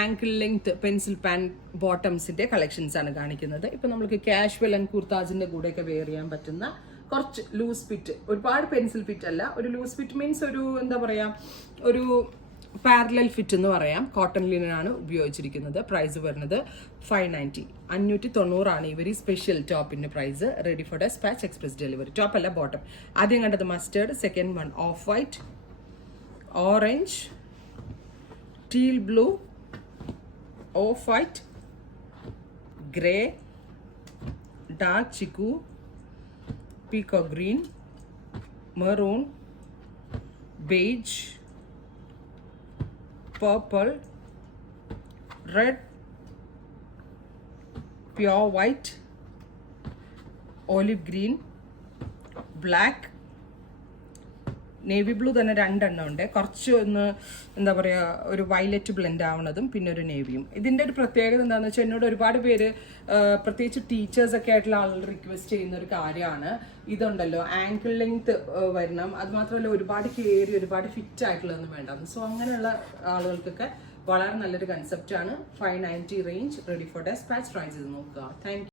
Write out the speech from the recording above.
Angle length pencil pant ബോട്ടംസിന്റെ collections ആണ് കാണിക്കുന്നത്. ഇപ്പൊ നമുക്ക് കാഷ്വൽ ആൻഡ് കുർത്താസിന്റെ കൂടെയൊക്കെ വെയർ ചെയ്യാൻ പറ്റുന്ന കുറച്ച് ലൂസ് ഫിറ്റ്, ഒരുപാട് പെൻസിൽ ഫിറ്റ് അല്ല, ഒരു ലൂസ് ഫിറ്റ് മീൻസ് ഒരു എന്താ പറയാ, ഒരു പാരലൽ ഫിറ്റ് എന്ന് പറയാം. കോട്ടൺ ലിനനാണ് ഉപയോഗിച്ചിരിക്കുന്നത്. പ്രൈസ് വരുന്നത് 590, 590 ഇവർ സ്പെഷ്യൽ ടോപ്പിന്റെ price. Ready for despatch, express delivery. Top അല്ല, ബോട്ടം. ആദ്യം കണ്ടത് mustard, second one off white, orange, teal blue, off white, grey, dark chikoo, peacock green, maroon, beige, purple, red, pure white, olive green, black, navy blue തന്നെ 2 എണ്ണം ഉണ്ട്. കുറച്ച് ഒന്ന് എന്താ പറയുക, ഒരു വയലറ്റ് ബ്ലെൻഡ് ആവുന്നതും പിന്നെ ഒരു നേവിയും. ഇതിൻ്റെ ഒരു പ്രത്യേകത എന്താണെന്ന് വെച്ചാൽ, എന്നോട് ഒരുപാട് പേര് പ്രത്യേകിച്ച് ടീച്ചേഴ്സൊക്കെ ആയിട്ടുള്ള ആളുകൾ റിക്വസ്റ്റ് ചെയ്യുന്ന ഒരു കാര്യമാണ്. ഇതുണ്ടല്ലോ ആങ്കിൾ ലെങ്ത് വരണം, അത് മാത്രമല്ല ഒരുപാട് കയറി ഒരുപാട് ഫിറ്റ് ആയിട്ടുള്ളതൊന്നും വേണ്ട. സോ അങ്ങനെയുള്ള ആളുകൾക്കൊക്കെ വളരെ നല്ലൊരു കൺസെപ്റ്റാണ്. 590 range, ready for dispatch. Try ചെയ്ത് നോക്കുക. Thank U.